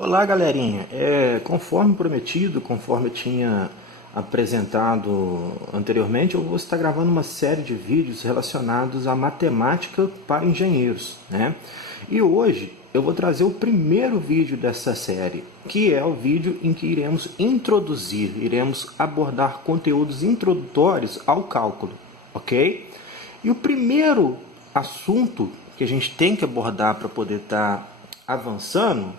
Olá, galerinha. Conforme prometido, conforme eu tinha apresentado anteriormente, eu vou estar gravando uma série de vídeos relacionados à matemática para engenheiros, né? E hoje eu vou trazer o primeiro vídeo dessa série, que é o vídeo em que iremos abordar conteúdos introdutórios ao cálculo, ok? E o primeiro assunto que a gente tem que abordar para poder estar avançando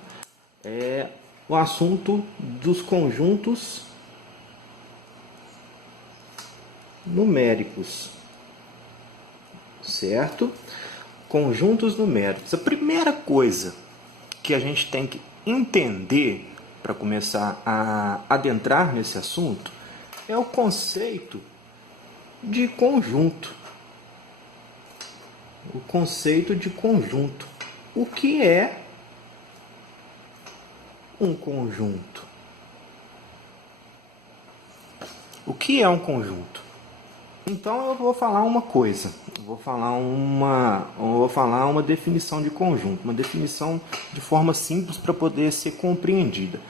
é o assunto dos conjuntos numéricos, certo? Conjuntos numéricos. A primeira coisa que a gente tem que entender para começar a adentrar nesse assunto é o conceito de conjunto. O conceito de conjunto. O que é um conjunto? O que é um conjunto? Então eu vou falar uma coisa, eu vou falar uma definição de conjunto, uma definição de forma simples para poder ser compreendida.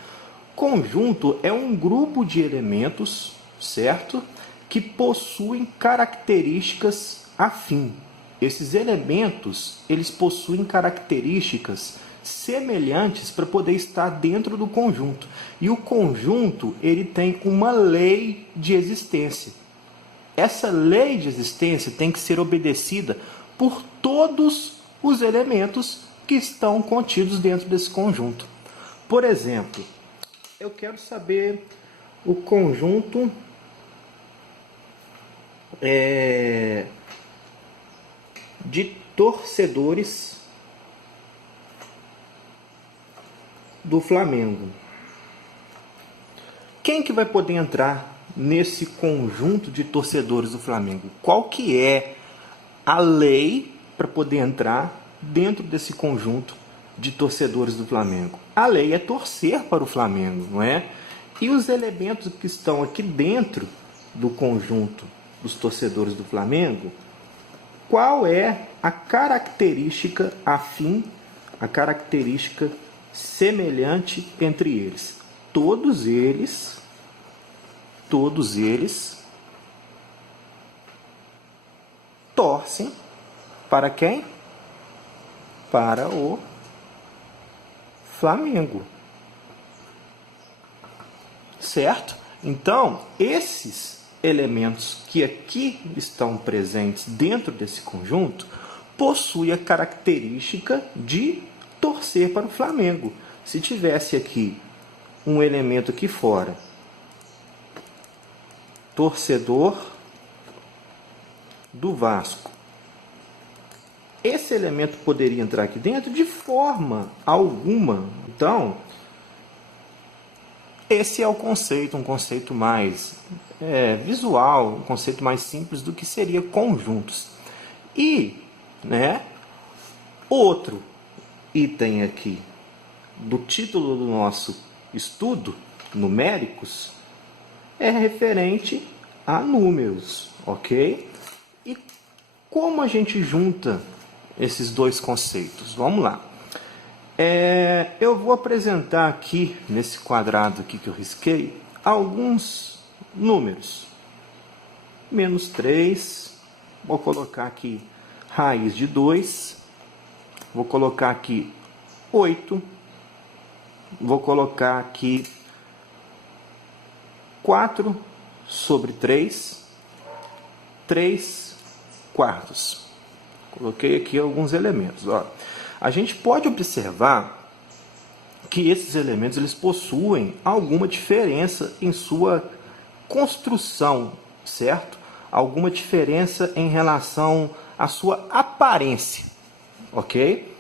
Conjunto é um grupo de elementos, certo? Que possuem características afins. Esses elementos, eles possuem características semelhantes para poder estar dentro do conjunto. E o conjunto, ele tem uma lei de existência. Essa lei de existência tem que ser obedecida por todos os elementos que estão contidos dentro desse conjunto. Por exemplo, eu quero saber o conjunto de torcedores do Flamengo. Quem que vai poder entrar nesse conjunto de torcedores do Flamengo? Qual que é a lei para poder entrar dentro desse conjunto de torcedores do Flamengo? A lei é torcer para o Flamengo, não é? E os elementos que estão aqui dentro do conjunto dos torcedores do Flamengo, qual é a característica afim, a característica semelhante entre eles? Todos eles torcem para quem? Para o Flamengo. Certo? Então, esses elementos que aqui estão presentes dentro desse conjunto possuem a característica de torcer para o Flamengo. Se tivesse aqui um elemento aqui fora, torcedor do Vasco, esse elemento poderia entrar aqui dentro de forma alguma. Então, esse é o conceito, um conceito mais visual, um conceito mais simples do que seria conjuntos. E, outro item aqui do título do nosso estudo, numéricos, é referente a números, ok? E como a gente junta esses dois conceitos? Vamos lá. Eu vou apresentar aqui, nesse quadrado aqui que eu risquei, alguns números. -3, vou colocar aqui raiz de 2, vou colocar aqui 8, vou colocar aqui 4/3, 3/4. Coloquei aqui alguns elementos. Ó. A gente pode observar que esses elementos eles possuem alguma diferença em sua construção, certo? Alguma diferença em relação à sua aparência, ok?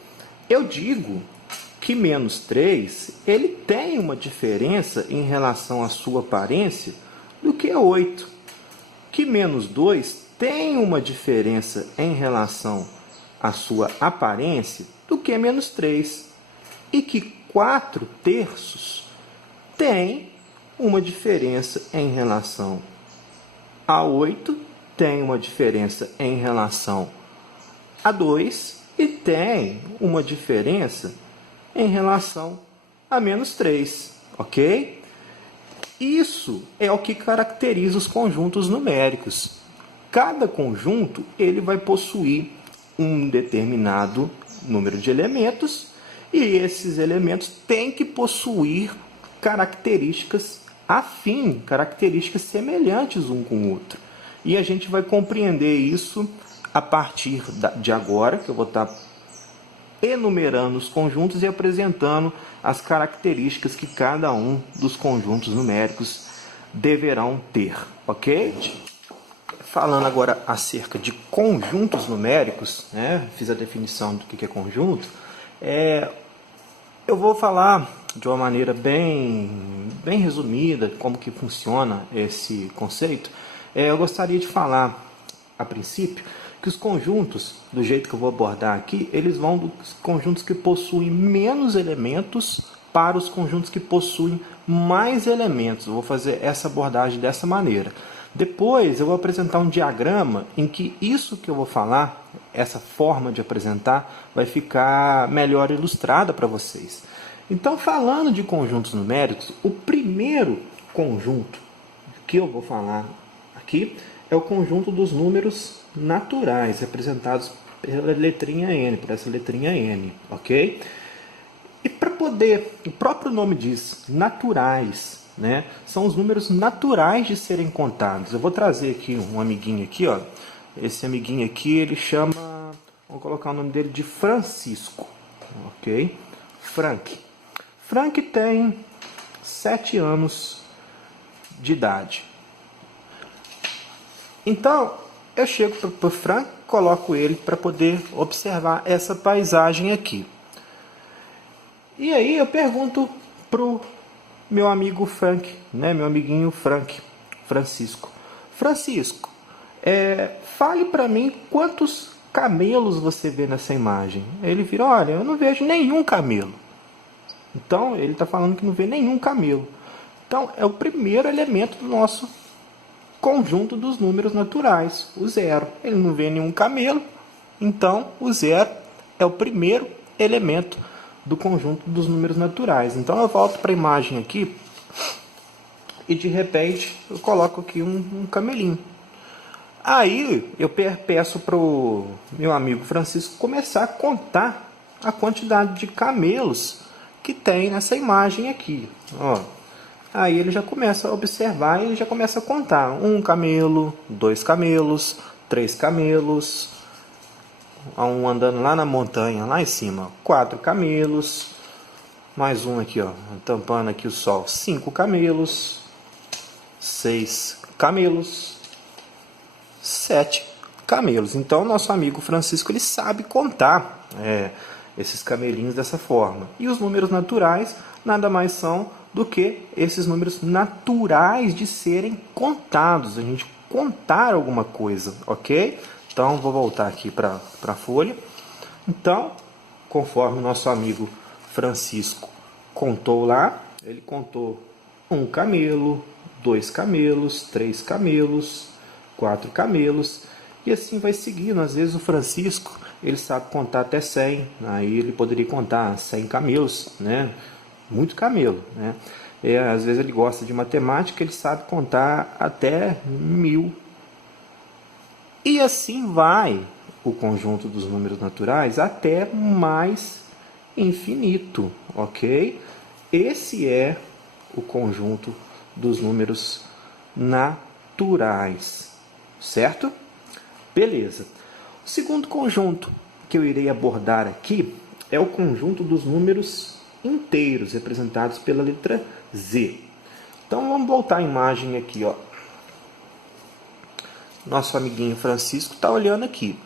Eu digo que -3 ele tem uma diferença em relação à sua aparência do que 8. Que -2 tem uma diferença em relação à sua aparência do que -3. E que 4/3 tem uma diferença em relação a 8, tem uma diferença em relação a 2 e tem uma diferença em relação a menos 3, ok? Isso é o que caracteriza os conjuntos numéricos. Cada conjunto ele vai possuir um determinado número de elementos e esses elementos têm que possuir características afins, características semelhantes um com o outro. E a gente vai compreender isso a partir de agora, que eu vou estar enumerando os conjuntos e apresentando as características que cada um dos conjuntos numéricos deverão ter, ok? Falando agora acerca de conjuntos numéricos, né? Fiz a definição do que é conjunto, eu vou falar de uma maneira bem resumida como que funciona esse conceito. Eu gostaria de falar, a princípio, que os conjuntos, do jeito que eu vou abordar aqui, eles vão dos conjuntos que possuem menos elementos para os conjuntos que possuem mais elementos. Eu vou fazer essa abordagem dessa maneira. Depois eu vou apresentar um diagrama em que isso que eu vou falar, essa forma de apresentar, vai ficar melhor ilustrada para vocês. Então, falando de conjuntos numéricos, o primeiro conjunto que eu vou falar aqui é o conjunto dos números naturais, representados pela letrinha N, por essa letrinha N, ok? E para poder, o próprio nome diz, naturais, né? São os números naturais de serem contados. Eu vou trazer aqui um amiguinho aqui, ó. Esse amiguinho aqui, ele chama, vou colocar o nome dele de Francisco, ok? Frank tem 7 anos de idade. Então, eu chego para o Frank, coloco ele para poder observar essa paisagem aqui. E aí eu pergunto para o meu amigo Frank, né, meu amiguinho Francisco, fale para mim quantos camelos você vê nessa imagem. Ele vira, olha, eu não vejo nenhum camelo. Então, ele está falando que não vê nenhum camelo. Então, é o primeiro elemento do nosso conjunto dos números naturais, o zero. Ele não vê nenhum camelo, então o zero é o primeiro elemento do conjunto dos números naturais. Então eu volto para a imagem aqui e de repente eu coloco aqui um camelinho. Aí eu peço para o meu amigo Francisco começar a contar a quantidade de camelos que tem nessa imagem aqui, ó. Aí ele já começa a observar e ele já começa a contar. 1 camelo, 2 camelos, 3 camelos. Um andando lá na montanha, lá em cima. 4 camelos. Mais um aqui, ó, tampando aqui o sol. 5 camelos. 6 camelos. 7 camelos. Então, nosso amigo Francisco, ele sabe contar esses camelinhos dessa forma. E os números naturais nada mais são do que esses números naturais de serem contados, a gente contar alguma coisa, ok? Então, vou voltar aqui para a folha. Então, conforme o nosso amigo Francisco contou lá, ele contou 1 camelo, 2 camelos, 3 camelos, 4 camelos, e assim vai seguindo. Às vezes o Francisco, ele sabe contar até 100, aí ele poderia contar 100 camelos, né? Muito camelo, né? Às vezes ele gosta de matemática, ele sabe contar até 1000. E assim vai o conjunto dos números naturais até mais infinito, ok? Esse é o conjunto dos números naturais, certo? Beleza. O segundo conjunto que eu irei abordar aqui é o conjunto dos números inteiros, representados pela letra Z. Então vamos voltar a imagem aqui, ó. Nosso amiguinho Francisco está olhando aqui.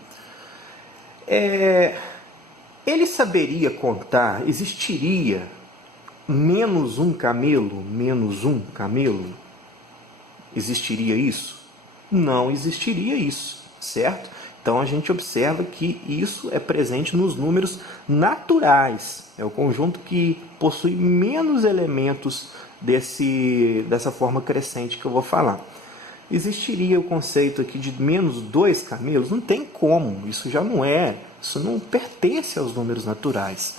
Ele saberia contar, existiria menos um camelo, menos um camelo? Existiria isso? Não existiria isso, certo? Então a gente observa que isso é presente nos números naturais. É o conjunto que possui menos elementos dessa forma crescente que eu vou falar. Existiria o conceito aqui de menos 2 camelos? Não tem como, isso não pertence aos números naturais.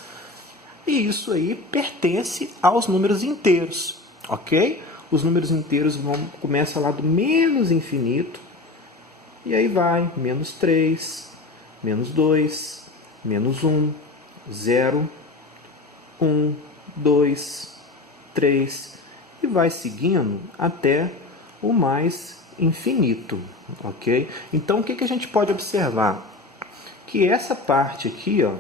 E isso aí pertence aos números inteiros, ok? Os números inteiros começam lá do menos infinito, e aí vai, menos 3, menos 2, menos 1, 0, 1, 2, 3, e vai seguindo até o mais infinito, ok? Então, o que a gente pode observar? Que essa parte aqui, ó,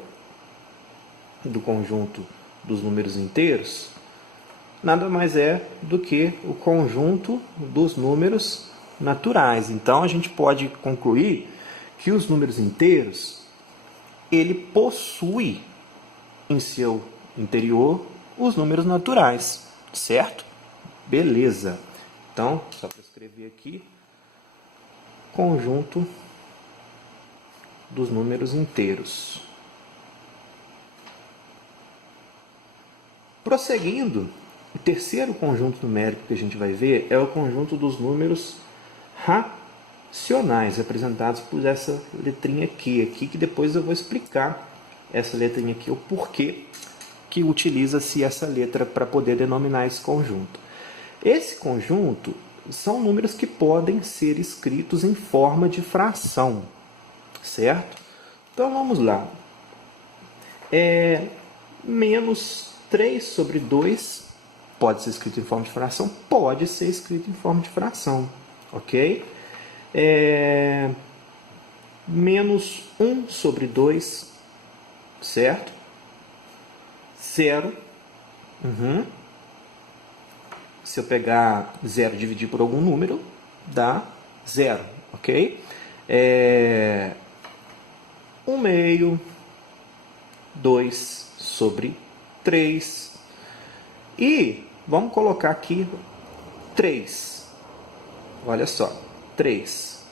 do conjunto dos números inteiros, nada mais é do que o conjunto dos números naturais. Então, a gente pode concluir que os números inteiros, ele possui em seu interior os números naturais, certo? Beleza. Então, só para escrever aqui, conjunto dos números inteiros. Prosseguindo, o terceiro conjunto numérico que a gente vai ver é o conjunto dos números racionais, representados por essa letrinha Q aqui, que depois eu vou explicar essa letrinha aqui, o porquê que utiliza-se essa letra para poder denominar esse conjunto. Esse conjunto são números que podem ser escritos em forma de fração, certo? Então vamos lá. Menos 3 sobre 2 pode ser escrito em forma de fração? Pode ser escrito em forma de fração, ok? Menos 1 sobre 2, certo? 0. Se eu pegar 0 e dividir por algum número, dá 0, ok? 1 meio, 2 sobre 3. E vamos colocar aqui 3. Olha só, 3.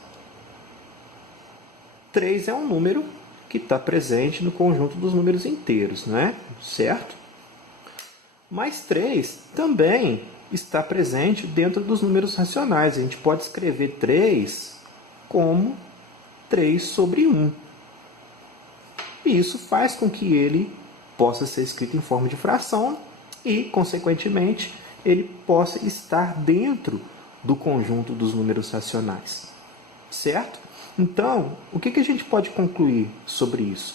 3 é um número que está presente no conjunto dos números inteiros, né? Certo? Mas 3 também está presente dentro dos números racionais. A gente pode escrever 3 como 3 sobre 1. E isso faz com que ele possa ser escrito em forma de fração e, consequentemente, ele possa estar dentro do conjunto dos números racionais. Certo? Então, o que a gente pode concluir sobre isso?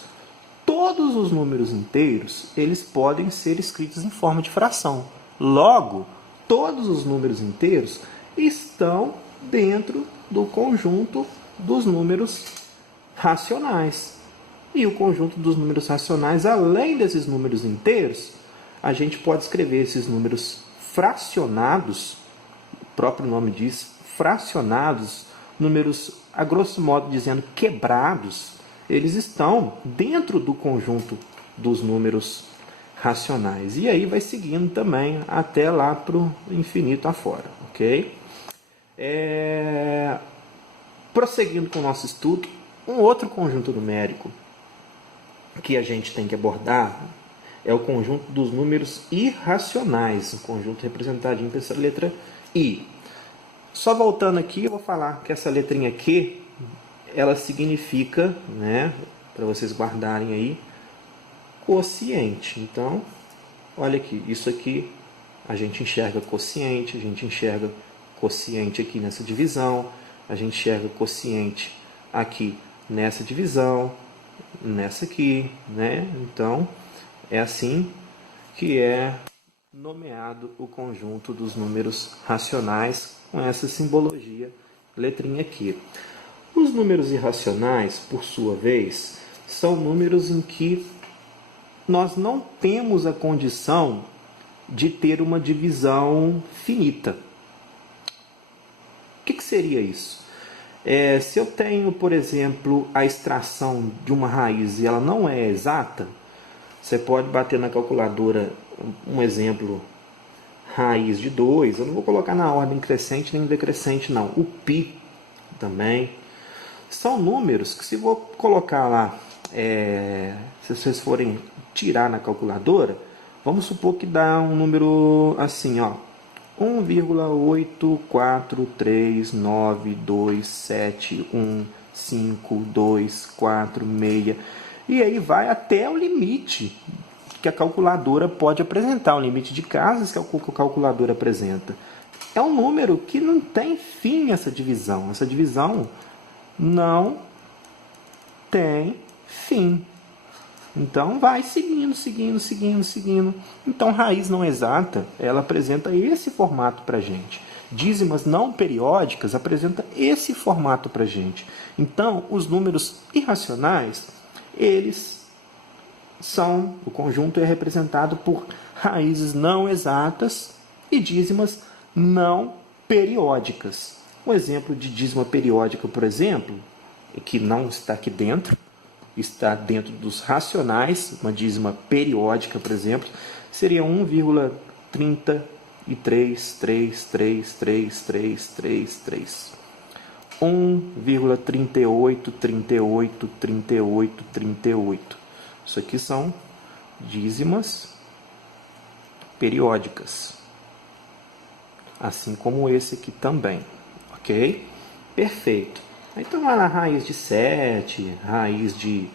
Todos os números inteiros, eles podem ser escritos em forma de fração. Logo, todos os números inteiros estão dentro do conjunto dos números racionais. E o conjunto dos números racionais, além desses números inteiros, a gente pode escrever esses números fracionados, o próprio nome diz, fracionados, números, a grosso modo dizendo, quebrados, eles estão dentro do conjunto dos números racionais. E aí vai seguindo também até lá para o infinito afora, ok? Prosseguindo com o nosso estudo, um outro conjunto numérico que a gente tem que abordar é o conjunto dos números irracionais, um conjunto representadinho por essa letra I. Só voltando aqui, eu vou falar que essa letrinha Q, ela significa, né, para vocês guardarem aí, quociente. Então, olha aqui, isso aqui a gente enxerga quociente, a gente enxerga quociente aqui nessa divisão, a gente enxerga quociente aqui nessa divisão, nessa aqui, né? Então, é assim que é nomeado o conjunto dos números racionais com essa simbologia, letrinha aqui. Os números irracionais, por sua vez, são números em que nós não temos a condição de ter uma divisão finita. O que seria isso? Se eu tenho, por exemplo, a extração de uma raiz e ela não é exata, você pode bater na calculadora um exemplo, raiz de 2, eu não vou colocar na ordem crescente nem decrescente não, o π também. São números que se vou colocar lá, se vocês forem tirar na calculadora, vamos supor que dá um número assim, ó, 1,84392715246. E aí vai até o limite que a calculadora pode apresentar, o limite de casas que a calculadora apresenta. É um número que não tem fim essa divisão. Essa divisão não tem fim. Então vai seguindo, seguindo, seguindo, seguindo. Então raiz não exata, ela apresenta esse formato para a gente. Dízimas não periódicas apresenta esse formato para a gente. Então os números irracionais, eles são, o conjunto é representado por raízes não exatas e dízimas não periódicas. Um exemplo de dízima periódica, por exemplo, que não está aqui dentro, está dentro dos racionais, uma dízima periódica, por exemplo, seria 1,3333333. 1,38383838. Isso aqui são dízimas periódicas. Assim como esse aqui também. Ok? Perfeito. Então vai lá, raiz de 7, raiz de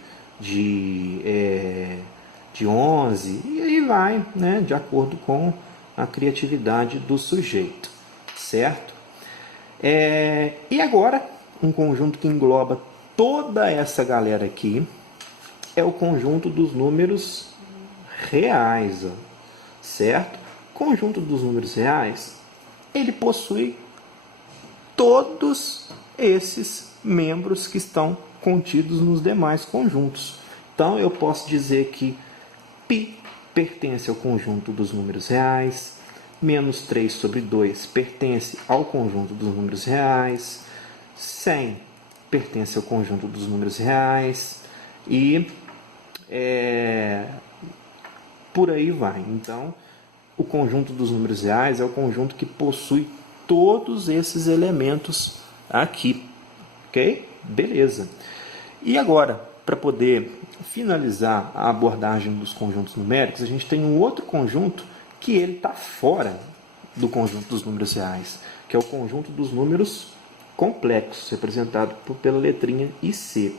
11, e aí vai, né, de acordo com a criatividade do sujeito, certo? E agora, um conjunto que engloba toda essa galera aqui é o conjunto dos números reais, ó, certo? O conjunto dos números reais, ele possui todos esses membros que estão contidos nos demais conjuntos. Então, eu posso dizer que π pertence ao conjunto dos números reais, menos 3 sobre 2 pertence ao conjunto dos números reais, 100 pertence ao conjunto dos números reais e por aí vai. Então, o conjunto dos números reais é o conjunto que possui todos esses elementos aqui. Ok? Beleza. E agora, para poder finalizar a abordagem dos conjuntos numéricos, a gente tem um outro conjunto que ele está fora do conjunto dos números reais, que é o conjunto dos números complexos, representado pela letrinha IC.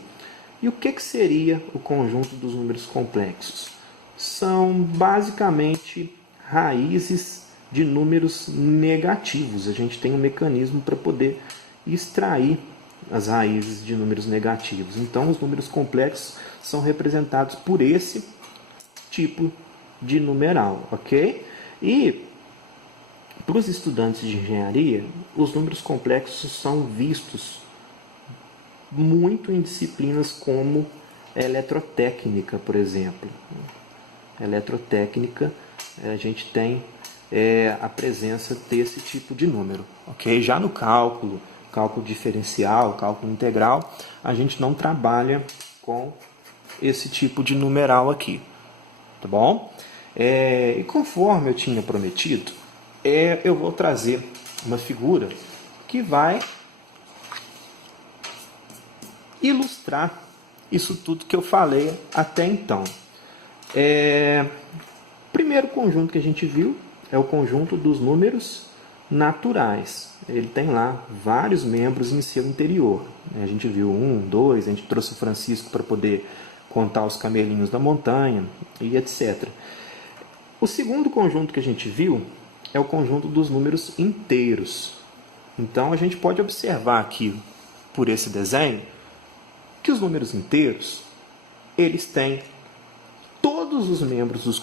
E o que seria o conjunto dos números complexos? São basicamente raízes de números negativos. A gente tem um mecanismo para poder extrair as raízes de números negativos. Então, os números complexos são representados por esse tipo de numeral, ok? E para os estudantes de engenharia, os números complexos são vistos muito em disciplinas como eletrotécnica, por exemplo. Eletrotécnica, a gente tem a presença desse tipo de número, ok? Já no cálculo diferencial, cálculo integral, a gente não trabalha com esse tipo de numeral aqui, tá bom? E conforme eu tinha prometido, eu vou trazer uma figura que vai ilustrar isso tudo que eu falei até então. O primeiro conjunto que a gente viu é o conjunto dos números naturais. Ele tem lá vários membros em seu interior. A gente viu 1, 2, a gente trouxe o Francisco para poder contar os camelinhos da montanha e etc. O segundo conjunto que a gente viu é o conjunto dos números inteiros. Então a gente pode observar aqui, por esse desenho, que os números inteiros, eles têm todos os membros dos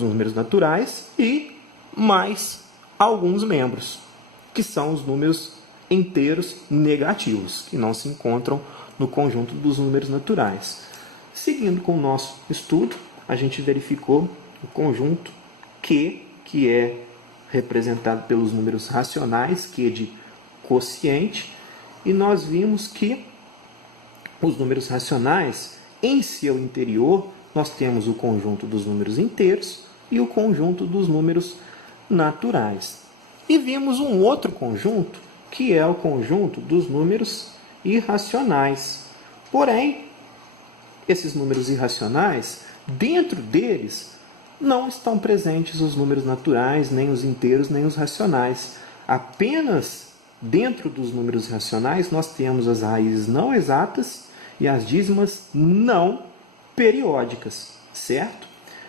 números naturais e mais alguns membros, que são os números inteiros negativos, que não se encontram no conjunto dos números naturais. Seguindo com o nosso estudo, a gente verificou o conjunto Q, que é representado pelos números racionais, Q de quociente, e nós vimos que os números racionais, em seu interior, nós temos o conjunto dos números inteiros e o conjunto dos números naturais. E vimos um outro conjunto, que é o conjunto dos números irracionais. Porém, esses números irracionais, dentro deles, não estão presentes os números naturais, nem os inteiros, nem os racionais. Apenas dentro dos números racionais, nós temos as raízes não exatas e as dízimas não periódicas, certo?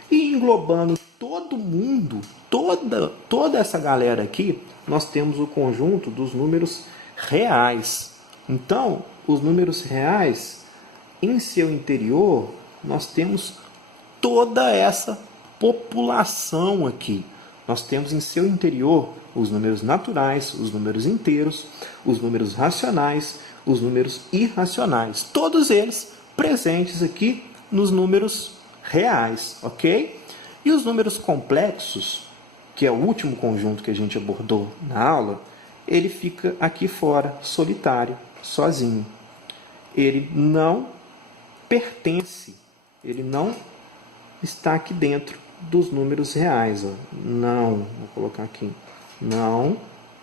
E englobando todo mundo, toda essa galera aqui, nós temos o conjunto dos números reais. Então, os números reais, em seu interior, nós temos toda essa população aqui. Nós temos em seu interior os números naturais, os números inteiros, os números racionais, os números irracionais. Todos eles presentes aqui nos números reais, ok? E os números complexos, que é o último conjunto que a gente abordou na aula, ele fica aqui fora, solitário, sozinho. Ele não pertence, ele não está aqui dentro dos números reais. Ó. Não, vou colocar aqui, não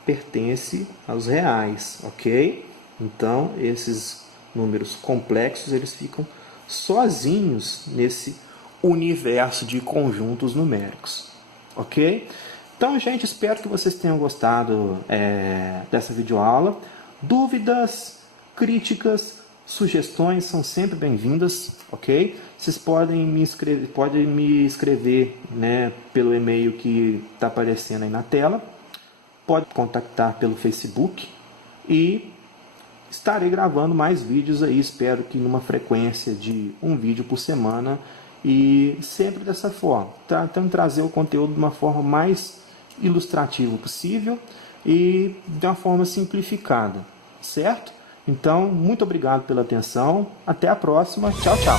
pertence aos reais, ok? Então, esses números complexos, eles ficam sozinhos nesse universo de conjuntos numéricos, ok? Então, gente, espero que vocês tenham gostado dessa videoaula. Dúvidas, críticas, sugestões são sempre bem-vindas, ok? Vocês podem me escrever, né, pelo e-mail que está aparecendo aí na tela. Pode contactar pelo Facebook e estarei gravando mais vídeos aí, espero que numa frequência de um vídeo por semana e sempre dessa forma, tentando trazer o conteúdo de uma forma mais ilustrativa possível e de uma forma simplificada, certo? Então, muito obrigado pela atenção, até a próxima, tchau, tchau!